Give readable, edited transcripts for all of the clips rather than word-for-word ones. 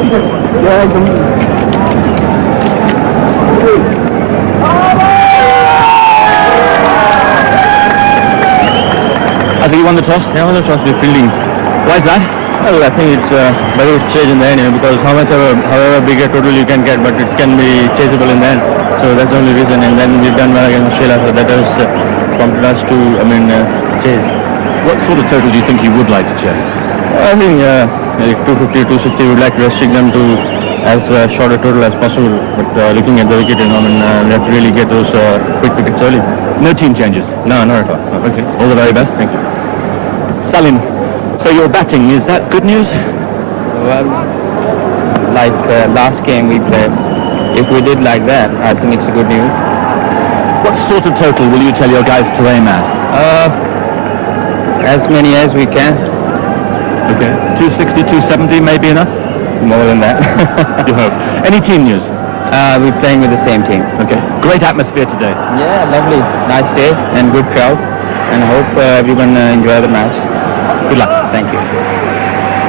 I think he won the toss? Yeah, won the toss with fielding. Why is that? Well, I think it's very chase in the end, because however big a total you can get, but it can be chaseable in the end. So that's the only reason. And then we've done well against Australia, so that has prompted us to, chase. What sort of total do you think you would like to chase? I think 250, 260, we'd like to restrict them to as short a total as possible. But looking at the wicket, we have to really get those quick wickets early. No team changes? No, not at all. No. Okay, all the very best. Thank you. Salim, so you're batting, is that good news? Well, like last game we played, if we did like that, I think it's a good news. What sort of total will you tell your guys to aim at? As many as we can. Okay. 260, 270 may be enough? More than that. You hope. Any team news? We're playing with the same team. Okay. Great atmosphere today. Yeah, lovely. Nice day and good crowd. And I hope everyone enjoy the match. Good luck. Thank you.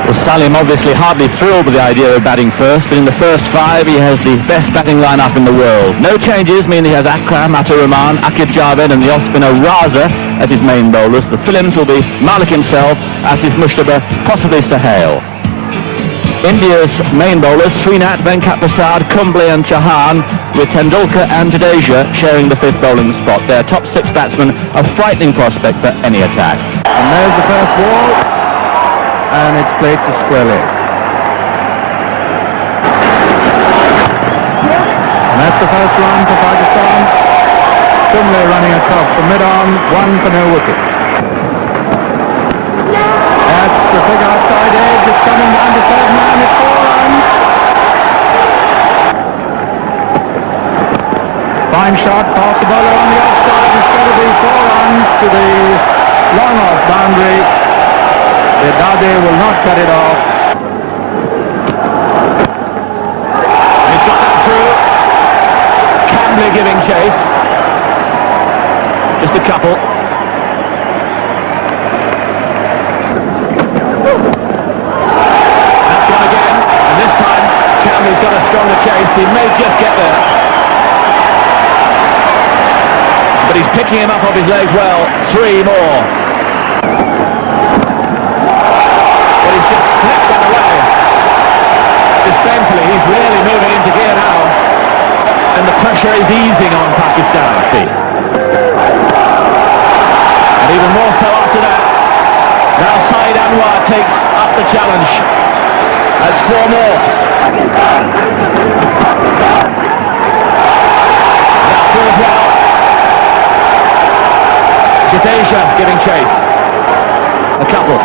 Well, Salim obviously hardly thrilled with the idea of batting first, but in the first 5 he has the best batting lineup in the world. No changes mean he has Akram, Rahman, Akif Javed and the off-spinner Raza as his main bowlers. The fill-ins will be Malik himself, Asif Mushtaba, possibly Sohail. India's main bowlers, Srinath, Venkat Prasad, Kumble and Chauhan, with Tendulkar and Jadeja sharing the 5th bowling spot. Their top 6 batsmen, a frightening prospect for any attack. And there's the first ball, and it's played to square leg. And that's the first run for Pakistan. Kumble running across the mid-on, 1 for no wicket. That's the big outside edge, it's coming down to 3rd man, it's 4 runs. Fine shot, past the bowler on the outside, it's got to be 4 runs to the long off boundary. The Dade will not cut it off. He's got that through. Cambley giving chase. Just a couple. That's gone again. And this time, Cambley's got a stronger chase. He may just get there. But he's picking him up off his legs well. 3 more. But he's just flipped that away. Disdainfully, he's really moving into gear now. And the pressure is easing on Pakistan. And even more so after that. Now Saeed Anwar takes up the challenge. That's 4 more. That's 4 as well. Jadeja giving chase. A couple.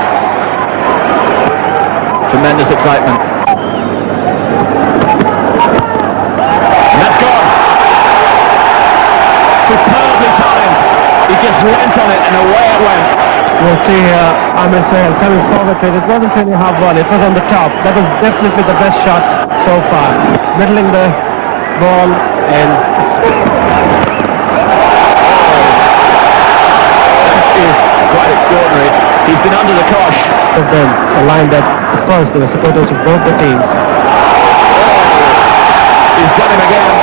Tremendous excitement. And that's gone. Superbly timed. He just leant on it and away it went. We'll see Amir Sohail coming forward to it. It wasn't really half volley, it was on the top. That was definitely the best shot so far. Middling the ball and... That is quite extraordinary. He's been under the cosh. Of them, a line that, of course, there were supporters of both the teams. He's done him again.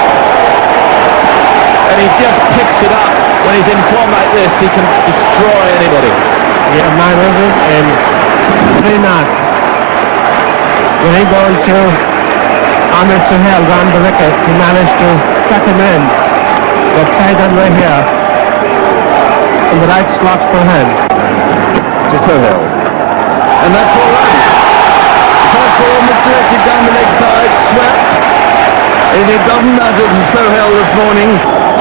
And he just picks it up. When he's in form like this, he can destroy anybody. Yeah, 900 and Srinath. When he bowled to Amir Sohail round the wicket, he managed to cut him in. But Saeed Anwar here in the right slot for him. To Sohail. And that's 4 runs. The first ball misdirected down the leg side, swept. And it doesn't matter to Sohail this morning.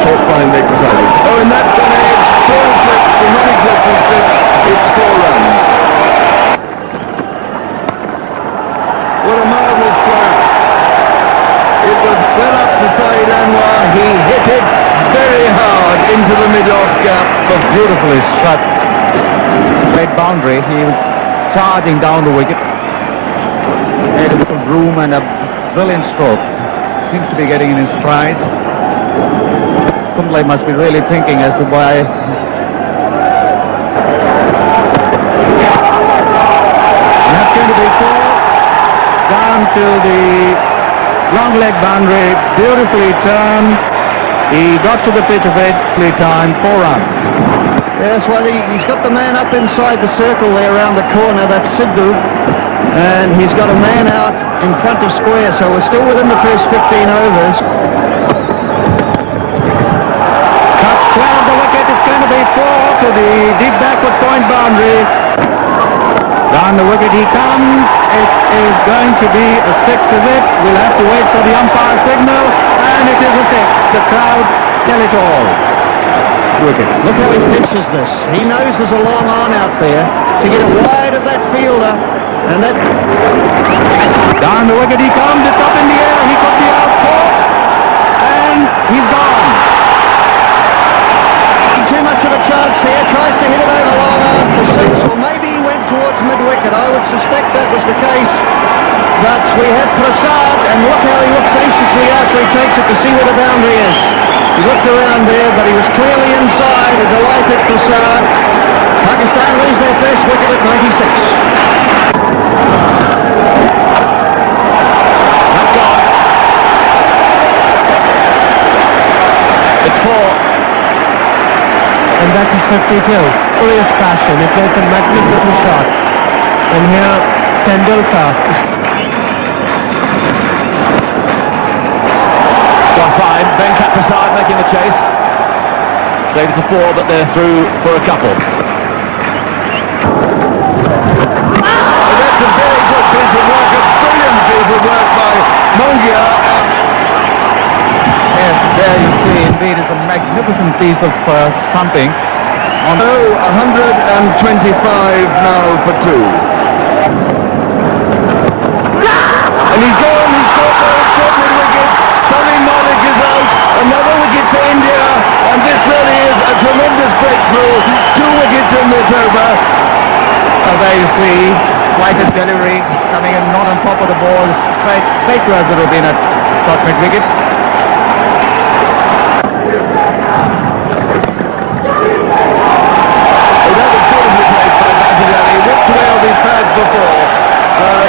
Short fine leg precisely. Oh, and that's gone edge. 4 slips, the non-existent slips. It's 4 runs. What a marvellous stroke. It was well up to Saeed Anwar. He hit it very hard into the mid-off gap, but beautifully struck. Great boundary. He was charging down the wicket. Made a little room and a brilliant stroke. Seems to be getting in his strides. Kumble must be really thinking as to why. That's going to be 4. Down to the long leg boundary, beautifully turned. He got to the pitch of it, time 4 runs. Yes, well, he's got the man up inside the circle there around the corner, that's Sidhu, and he's got a man out in front of square, so we're still within the first 15 overs. Cuts clear of the wicket, it's going to be 4 to the deep backward point boundary. Down the wicket he comes, it is going to be a 6, is it? We'll have to wait for the umpire signal, and it is a 6. The crowd tell it all. Wicket. Look how he pitches this. He knows there's a long on out there to get it wide of that fielder, and that... Down the wicket he comes, it's up in the air, he could be out caught, and he's gone. Too much of a chance here, tries to hit it over long on for 6, or maybe he went towards mid-wicket. I would suspect that was the case, but we have Prasad, and look how he looks anxiously after he takes it to see where the boundary is. He looked around there, but he was clearly inside, a delighted Prasad. Pakistan lose their first wicket at 96. That's gone. It's 4. And that is 52. Glorious passion. It was a magnificent shot. And here, Tendulkar. Gone 5. Venkat Prasad making the chase. Saves the 4, but they're through for a couple. That's a very good piece of work, a brilliant piece of work by Mongia. Yes, there you see, indeed, it's a magnificent piece of stumping. 125 now for 2. And he's gone, he's caught by a short wicket. Salim Malik is out, another wicket for India, and this really is a tremendous breakthrough. 2 wickets in this over. There you see, flighted delivery coming in not on top of the ball, straight to Azharuddin at short mid-wicket.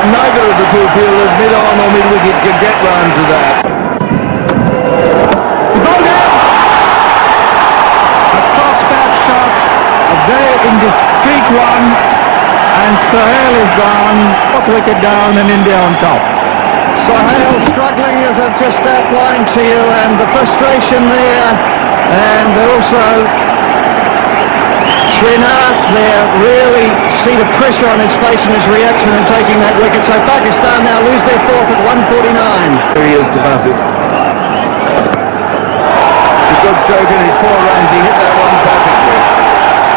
Neither of the two fielders, mid-on or mid-wicket, can get round to that. A cross-bat shot, a very indiscreet one, and Sohail is gone, 4th wicket down and India on top. Sohail struggling, as I've just outlined to you, and the frustration there, and also Srinath there, really see the pressure on his face and his reaction in taking that wicket. So Pakistan now lose their 4th at 149. Here he is to Bassett. It's a good stroke in his 4 runs. He hit that one perfectly.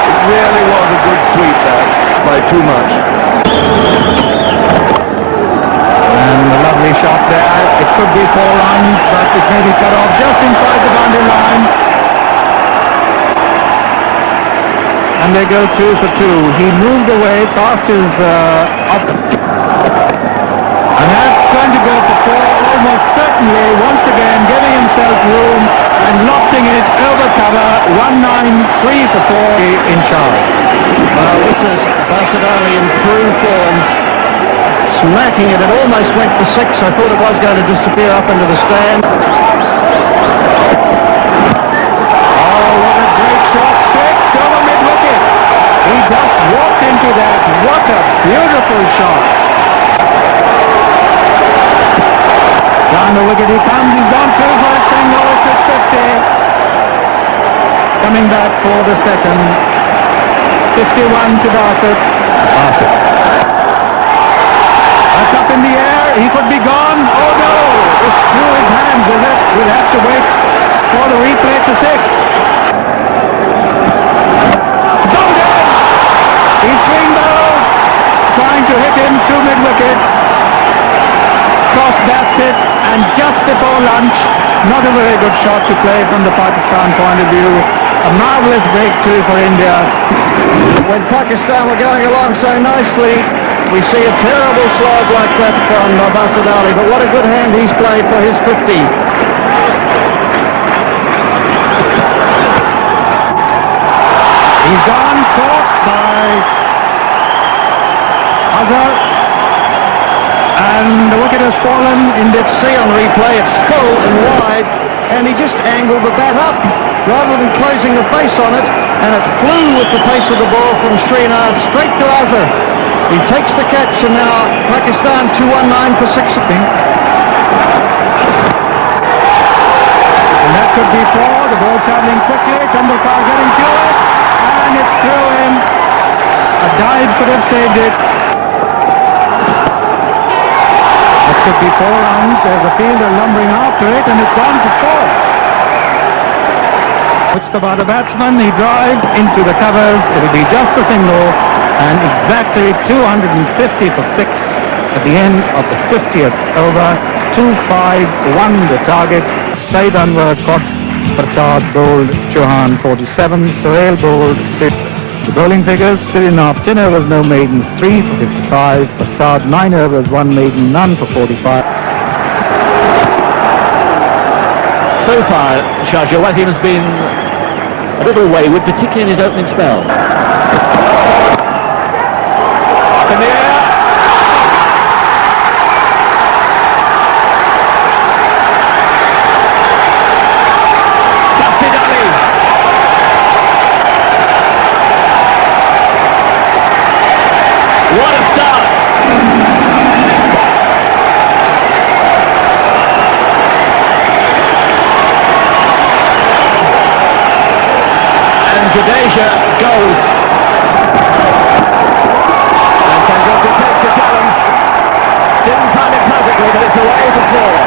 It really was a good sweep, that, by too much. And a lovely shot there. It could be 4 runs, but it may be cut off just inside the boundary line. And they go 2 for 2. He moved away past his up. And that's going to go for 4, almost certainly, once again giving himself room and lofting it over cover. 193 for 4 in charge. Well, this is Bassett Ali in through form, smacking it. It almost went for 6. I thought it was going to disappear up into the stand. Oh, what a great shot. 6 over mid-wicket. He just walked into that. What a beautiful shot. Down the wicket he comes. He's gone through for a single. It's 50. Coming back for the second. 51 to Bassett. That's up in the air. He could be gone. Oh no! It's through his hands, is it? We'll have to wait for the replay to 6. He's swing ball, trying to hit him to mid-wicket. Cross bats it, and just before lunch, not a very good shot to play from the Pakistan point of view. A marvellous breakthrough for India. When Pakistan were going along so nicely, we see a terrible slog like that from Bassett Ali, but what a good hand he's played for his 50. He's gone, caught by Azhar, and and the wicket has fallen in Let's see on replay, it's full and wide, and he just angled the bat up rather than closing the face on it, and it flew with the pace of the ball from Srinath straight to Azhar. He takes the catch, and now Pakistan 219 for 6. And that could be four. The ball travelling quickly. Tendulkar getting to it. And it's through in. A dive could have saved it. That could be 4 runs. There's a fielder lumbering after it, and it's gone for 4. Puts the by the batsman. He drives into the covers. It'll be just a single. And exactly 250 for 6 at the end of the 50th over. 2-5-1 the target. Said Anwar caught Prasad bowled Chauhan 47, Sohail bowled 6. The bowling figures, Srinath 10 overs, no maidens, 3 for 55, Prasad 9 overs, 1 maiden, none for 45. So far, Sharjah Wasim has been a little wayward, particularly in his opening spell. Up in the air. What a start! And Jadeja goes. And Tendulkar takes the challenge. Didn't time it perfectly, but it's away for 4.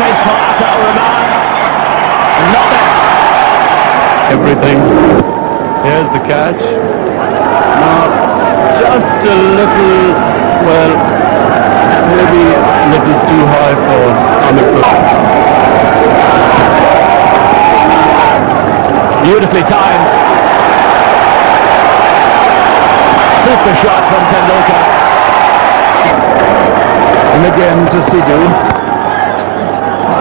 Chase for Rahman. Not there. Everything. Here's the catch. Now, just a little, well, maybe a little too high for Amit. Beautifully timed. Super shot from Tendulkar. And again to Sidhu.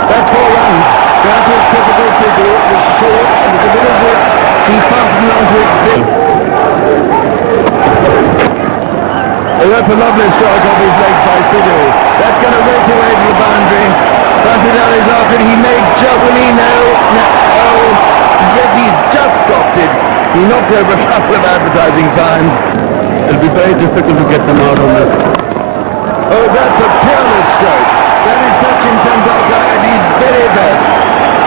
That's 4 runs. That was typical Sidhu. It was short, and with a bit of width, he fastened onto its big. Oh, that's a lovely strike off his leg by Sidhu. That's going to race away to the boundary. Basit Ali's after it. He made will he know? No. Oh, yes, he's just stopped it. He knocked over a couple of advertising signs. It'll be very difficult to get them out on this. Oh, that's a peerless stroke. That is Sachin Tendulkar at his very best.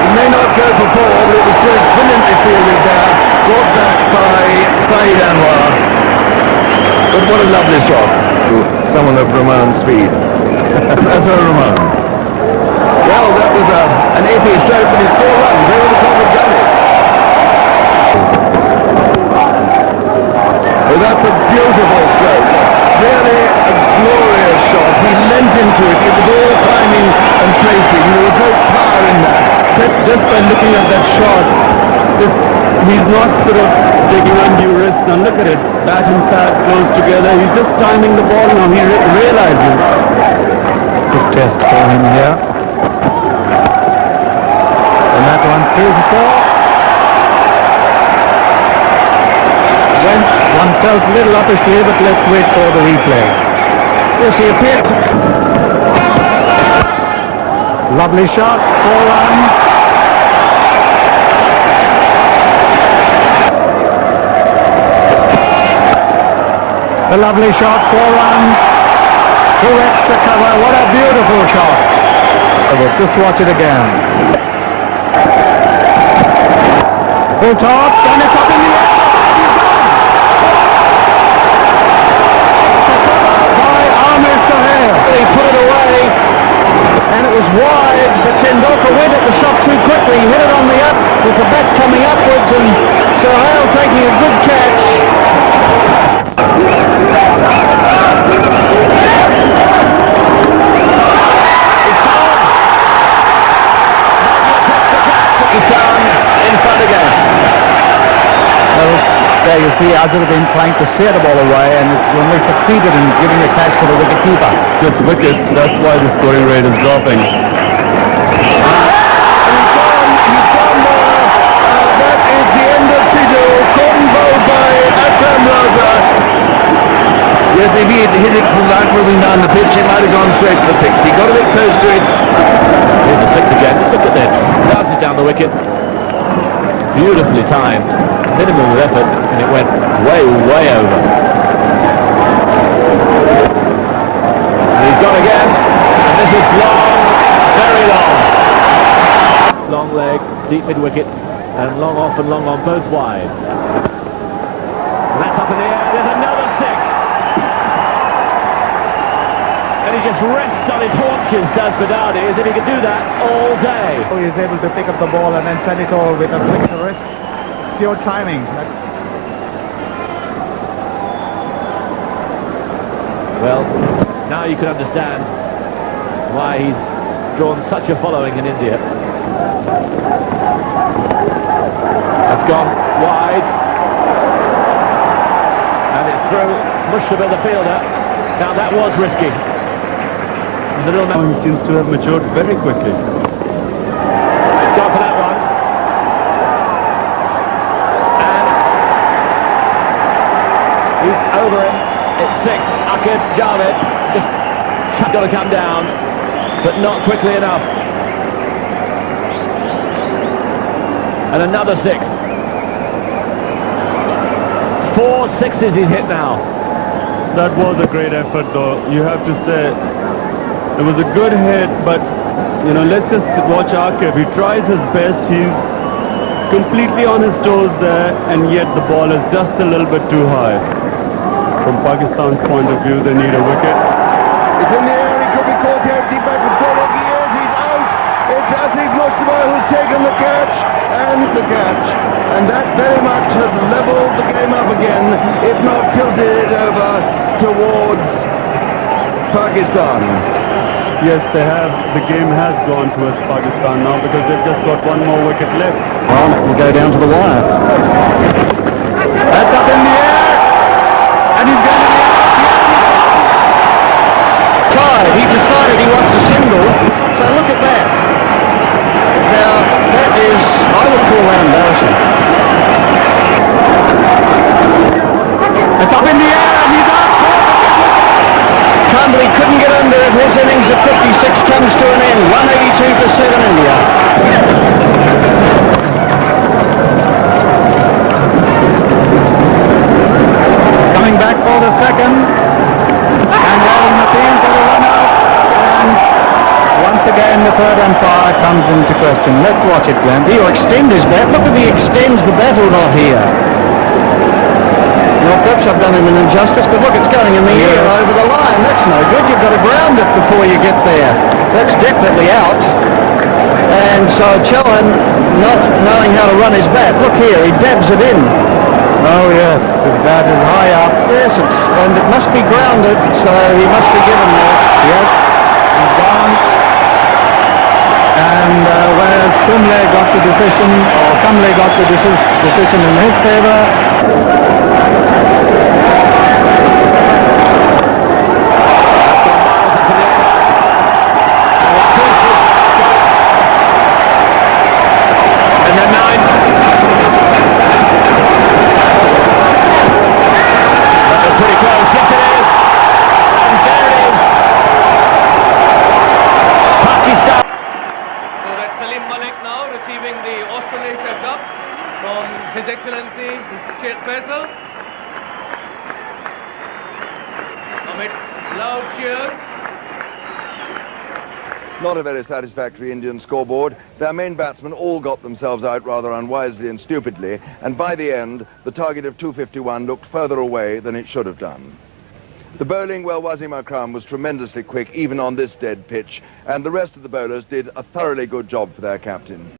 He may not go for 4, but it was still brilliantly fielded there. Brought back by Saeed Anwar. But what a lovely shot. Someone of Rahman's speed. That's Rahman. Well, that was an AP stroke, but it's 4 runs. They would have probably done it. Well, that's a beautiful stroke. Really a glorious shot. He leant into it. It was all timing and placing. There was no power in that. Just by looking at that shot, he's not sort of taking undue risk. Now look at it. Bat and pad close together. He's just timing the ball now. He realizes. Good test for him here. And that one's 3 for 4. One felt a little up his sleeve, but let's wait for the replay. Yes, he appeared. Lovely shot, 4 runs. A lovely shot, 4 runs. 2 extra cover. What a beautiful shot. Just watch it again. Full toss, and it's up in the air. He put it away, and it was wide, but Tendulkar went at the shot too quickly. He hit it on the up, with the bat coming upwards, and Sohail taking a good catch. He's down in front again. Well, there you see Azharuddin trying to steer the ball away, and it only succeeded in giving a catch to the wicket-keeper. Gets wickets, that's why the scoring rate is dropping. That is the end of Sidhu, caught and bowled by Akram Raza. Yes, if he had hit it from that moving down the pitch, it might have gone straight for the six. He got a bit close to it. Here's the six again. Just look at this. Bounces down the wicket. Beautifully timed. Minimum of effort, and it went way, way over. And he's gone again. And this is long, very long. Long leg, deep mid-wicket, and long off and long on, both wide. And that's up in the air. There's another six. And he just rests on his haunches, does Badadi, as if he could do that all day. He is able to pick up the ball and then send it over with a flick of the wrist. Pure timing. Well, now you can understand why he's drawn such a following in India. That's gone wide. And it's through Mushtaba, the fielder. Now that was risky. The little man He seems to have matured very quickly. He's gone for that one. And he's over him. It's six. Akid Javed just got to come down, but not quickly enough. And another six. 4 sixes he's hit now. That was a great effort, though. You have to say it was a good hit, but you know, let's just watch Akib. He tries his best. He's completely on his toes there, and yet the ball is just a little bit too high. From Pakistan's point of view, they need a wicket. It's in the air, he could be caught here, deep back with Goloki, yes, he's out. It's Asif Mustafa who's taken the catch, and that very much has levelled the game up again, if not tilted it over towards Pakistan. Yes, they have. The game has gone towards Pakistan now because they've just got one more wicket left. Well, it will go down to the wire. That's up in the air, and he's going to be out. Tied. He decided he wants a single, so look at that. Now, that is, I would call that embarrassing. It's up in the air, and he's out. Campbell couldn't get under it. His innings at 56 comes to an end. 182 for 7 India. Coming back for the second, and there is appeal for the run out, and once again the third umpire comes into question. Let's watch it, Glenn. He'll extend his bat. Look if he extends the bat or not here. Well, perhaps I've done him an injustice, but look, it's going in the air over the line. That's no good. You've got to ground it before you get there. That's definitely out. And so Chauhan, not knowing how to run his bat, look here, he dabs it in. Oh yes, his bat is high up. Yes, and it must be grounded, so he must be given that. Yes, he's gone. And whereas Kumble got the decision, or Kumble got the decision in his favour, His Excellency Sheikh Faisal amidst loud cheers. Not a very satisfactory Indian scoreboard. Their main batsmen all got themselves out rather unwisely and stupidly, and by the end, the target of 251 looked further away than it should have done. The bowling, well, Wasim Akram was tremendously quick, even on this dead pitch, and the rest of the bowlers did a thoroughly good job for their captain.